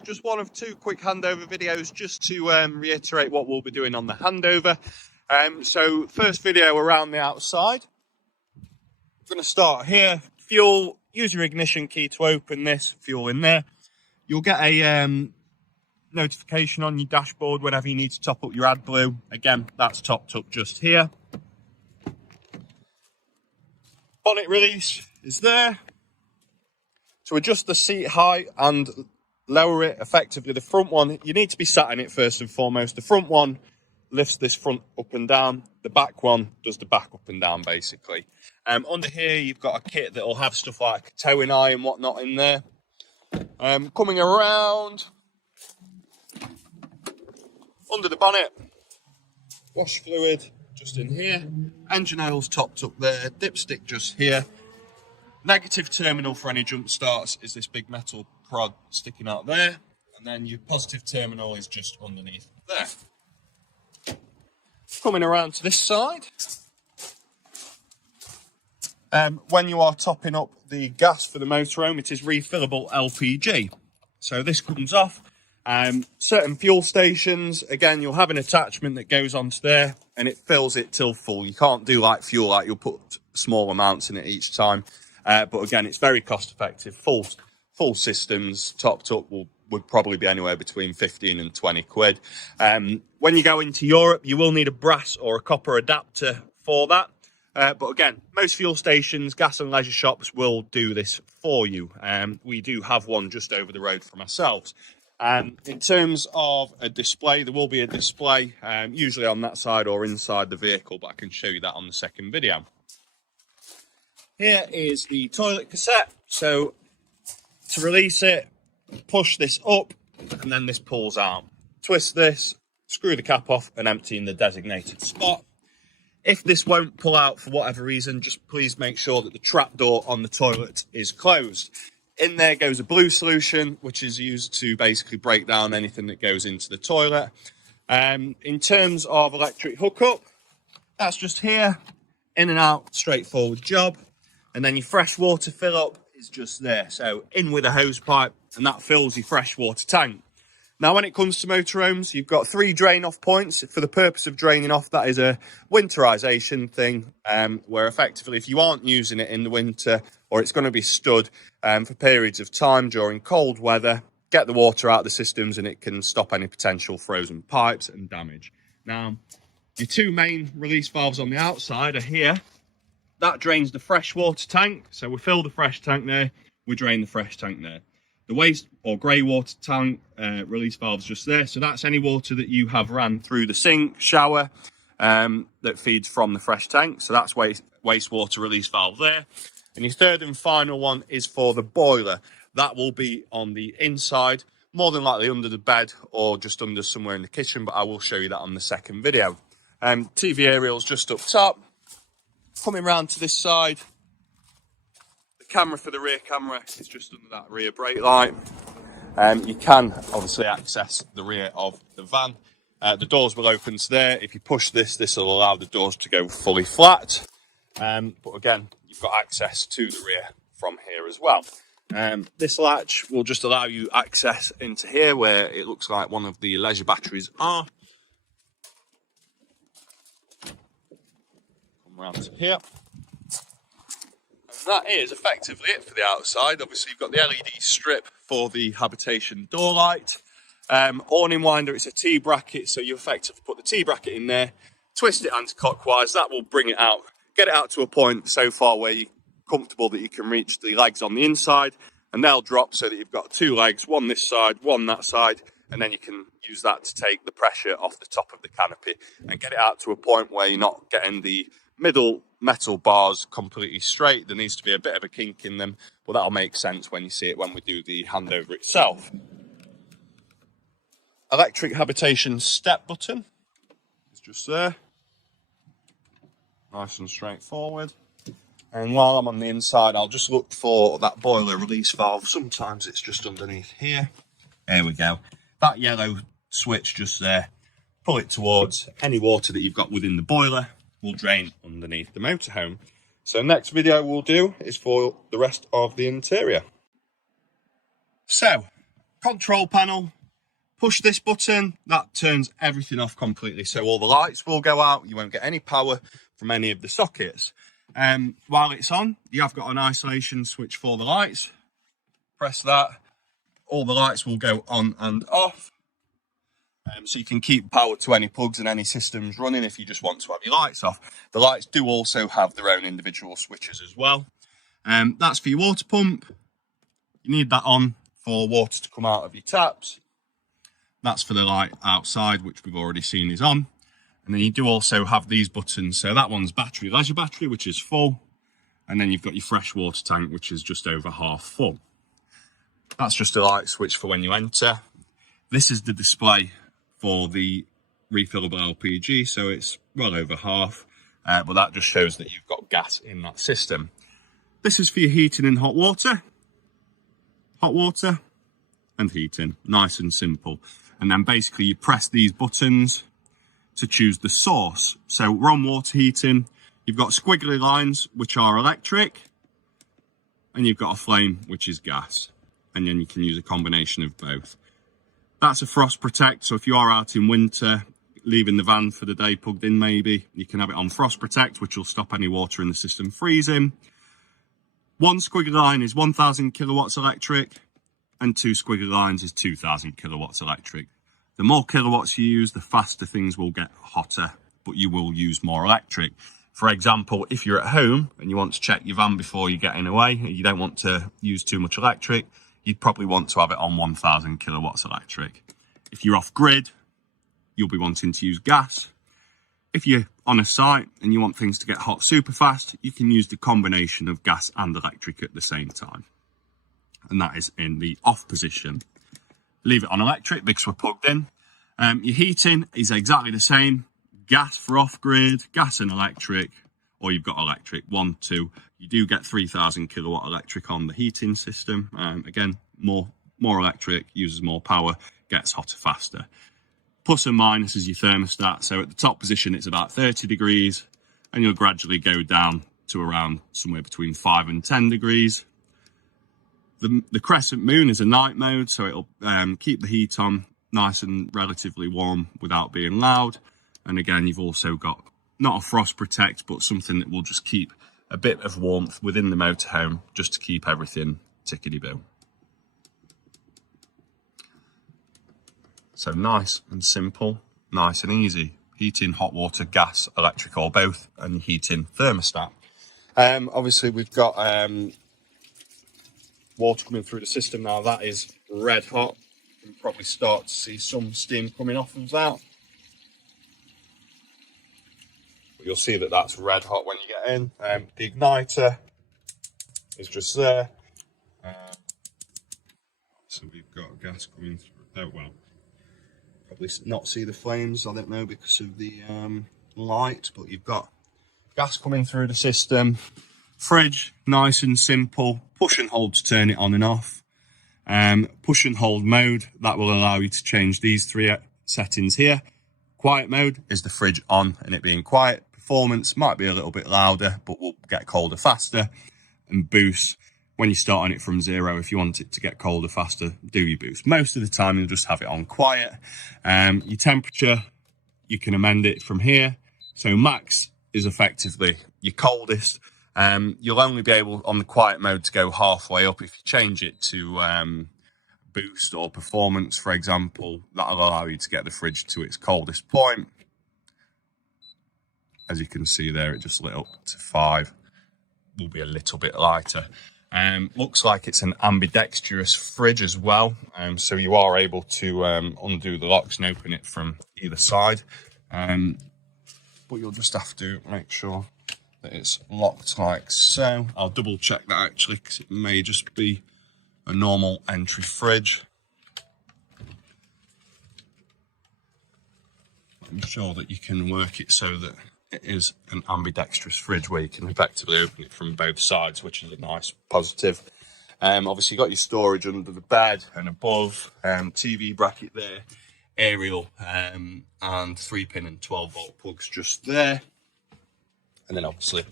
channel. Just one of two quick handover videos just to reiterate what we'll be doing on the handover. So first video around the outside. I'm going to start here. Fuel, use your ignition key to open this, fuel in there. You'll get a notification on your dashboard whenever you need to top up your AdBlue. Again, that's topped up just here. Bonnet release is there. To adjust the seat height and lower it effectively, the front one, you need to be sat in it first and foremost. The front one lifts this front up and down. The back one does the back up and down, basically. Under here, you've got a kit that will have stuff like a towing eye and whatnot in there. Coming around, under the bonnet, wash fluid just in here. Engine oil's topped up there. Dipstick just here. Negative terminal for any jump starts is this big metal prod sticking out there, and then your positive terminal is just underneath there. Coming around to this side, when you are topping up the gas for the motorhome, it is refillable LPG. So this comes off. Certain fuel stations, again, you'll have an attachment that goes onto there and it fills it till full. You can't do like fuel, like you'll put small amounts in it each time. But again, it's very cost effective. Full systems topped up would probably be anywhere between 15 and 20 quid. When you go into Europe, you will need a brass or a copper adapter for that. But again, most fuel stations, gas and leisure shops will do this for you. We do have one just over the road from ourselves. In terms of a display, there will be a display, usually on that side or inside the vehicle, but I can show you that on the second video. Here is the toilet cassette. So to release it, push this up and then this pulls out. Twist this, screw the cap off and empty in the designated spot. If this won't pull out for whatever reason, just please make sure that the trap door on the toilet is closed. In there goes a blue solution, which is used to basically break down anything that goes into the toilet. In terms of electric hookup, that's just here, in and out, straightforward job. And then your freshwater fill up is just there. So in with a hose pipe and that fills your freshwater tank. Now, when it comes to motorhomes, you've got 3 drain off points. For the purpose of draining off, that is a winterization thing, where effectively if you aren't using it in the winter or it's going to be stood for periods of time during cold weather, get the water out of the systems and it can stop any potential frozen pipes and damage. Now, your 2 main release valves on the outside are here. That drains the freshwater tank. So we fill the fresh tank there, we drain the fresh tank there. The waste or grey water tank release valve's just there. So that's any water that you have ran through the sink, shower, that feeds from the fresh tank. So that's wastewater release valve there. And your third and final one is for the boiler. That will be on the inside, more than likely under the bed or just under somewhere in the kitchen, but I will show you that on the second video. TV aerial's just up top. Coming round to this side, the camera for the rear camera is just under that rear brake light. You can obviously access the rear of the van. The doors will open to there. If you push this, this will allow the doors to go fully flat. But again, you've got access to the rear from here as well. This latch will just allow you access into here where it looks like one of the leisure batteries are. Around to here, and that is effectively it for the outside. Obviously, you've got the LED strip for the habitation door light. Awning winder, it's a T-bracket, so you effectively put the T-bracket in there, twist it anti-clockwise. That will bring it out, get it out to a point so far where you're comfortable that you can reach the legs on the inside, and they'll drop so that you've got 2 legs, one this side, one that side, and then you can use that to take the pressure off the top of the canopy and get it out to a point where you're not getting the middle metal bars completely straight. There needs to be a bit of a kink in them, but that'll make sense when you see it when we do the handover itself. Electric habitation step button is just there, nice and straightforward. And while I'm on the inside, I'll just look for that boiler release valve. Sometimes it's just underneath here. There we go, that yellow switch just there. Pull it towards any water that you've got within the boiler will drain underneath the motorhome. So next video we'll do is for the rest of the interior. So Control panel, push this button, that turns everything off completely. So all the lights will go out, you won't get any power from any of the sockets. While it's on, you have got an isolation switch for the lights. Press that, all the lights will go on and off. So you can keep power to any plugs and any systems running if you just want to have your lights off. The lights do also have their own individual switches as well. That's for your water pump. You need that on for water to come out of your taps. That's for the light outside, which we've already seen is on. And then you do also have these buttons. So that one's battery, leisure battery, which is full. And then you've got your fresh water tank, which is just over half full. That's just a light switch for when you enter. This is the display for the refillable LPG, so it's well over half, but that just shows that you've got gas in that system. This is for your heating and hot water and heating, nice and simple. And then basically you press these buttons to choose the source. So we're on water heating, you've got squiggly lines, which are electric, and you've got a flame, which is gas. And then you can use a combination of both. That's a frost protect, so if you are out in winter, leaving the van for the day plugged in maybe, you can have it on frost protect, which will stop any water in the system freezing. One squiggly line is 1000 kilowatts electric, and two squiggly lines is 2000 kilowatts electric. The more kilowatts you use, the faster things will get hotter, but you will use more electric. For example, if you're at home and you want to check your van before you're getting away, and you don't want to use too much electric, you'd probably want to have it on 1000 kilowatts electric. If you're off grid, you'll be wanting to use gas. If you're on a site and you want things to get hot super fast, you can use the combination of gas and electric at the same time. And that is in the off position. Leave it on electric because we're plugged in. Your heating is exactly the same. Gas for off grid, gas and electric, or you've got electric, 1, 2. You do get 3000 kilowatt electric on the heating system. Again, more electric, uses more power, gets hotter faster. Plus and minus is your thermostat. So at the top position, it's about 30 degrees, and you'll gradually go down to around somewhere between 5 and 10 degrees. The crescent moon is a night mode, so it'll keep the heat on nice and relatively warm without being loud. And again, you've also got not a frost protect, but something that will just keep a bit of warmth within the motorhome, just to keep everything tickety-boo. So nice and simple, nice and easy. Heating, hot water, gas, electric, or both, and heating thermostat. Obviously, we've got water coming through the system now. That is red hot. You can probably start to see some steam coming off of that. But you'll see that that's red hot when you get in. The igniter is just there. So we've got gas coming through. Oh, well, probably not see the flames, I don't know, because of the light, but you've got gas coming through the system. Fridge, nice and simple. Push and hold to turn it on and off. Push and hold mode, that will allow you to change these three settings here. Quiet mode is the fridge on and it being quiet. Performance might be a little bit louder, but will get colder faster. And boost, when you start on it from 0, if you want it to get colder faster, do your boost. Most of the time, you'll just have it on quiet. Your temperature, you can amend it from here. So max is effectively your coldest. You'll only be able, on the quiet mode, to go halfway up. If you change it to boost or performance, for example, that'll allow you to get the fridge to its coldest point. As you can see there, it just lit up to 5. Will be a little bit lighter. Looks like it's an ambidextrous fridge as well, so you are able to undo the locks and open it from either side, but you'll just have to make sure that it's locked like so. I'll double check that actually, because it may just be a normal entry fridge. I'm sure that you can work it so that it is an ambidextrous fridge where you can effectively open it from both sides, which is a nice positive. Obviously, you've got your storage under the bed and above, TV bracket there, aerial, and 3-pin and 12-volt plugs just there. And then obviously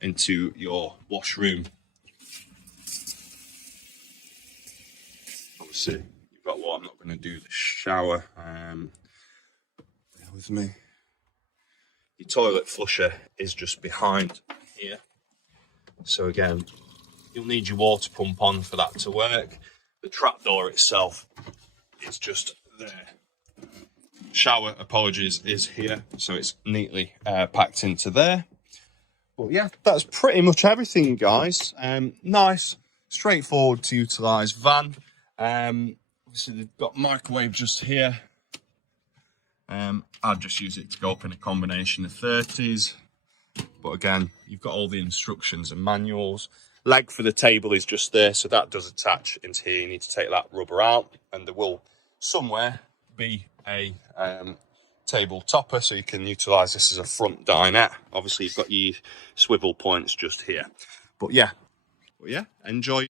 into your washroom. Obviously, you've forgot what, I'm not going to do the shower. Bear with me. Your toilet flusher is just behind here. So again, you'll need your water pump on for that to work. The trapdoor itself is just there. Shower, apologies, is here, so it's neatly packed into there. But yeah, that's pretty much everything, guys. Nice, straightforward to utilise van. Obviously, they've got microwave just here. I'd just use it to go up in a combination of 30s. But again, you've got all the instructions and manuals. Leg for the table is just there, so that does attach into here. You need to take that rubber out, and there will somewhere be a table topper, so you can utilise this as a front dinette. Obviously, you've got your swivel points just here. But yeah, enjoy.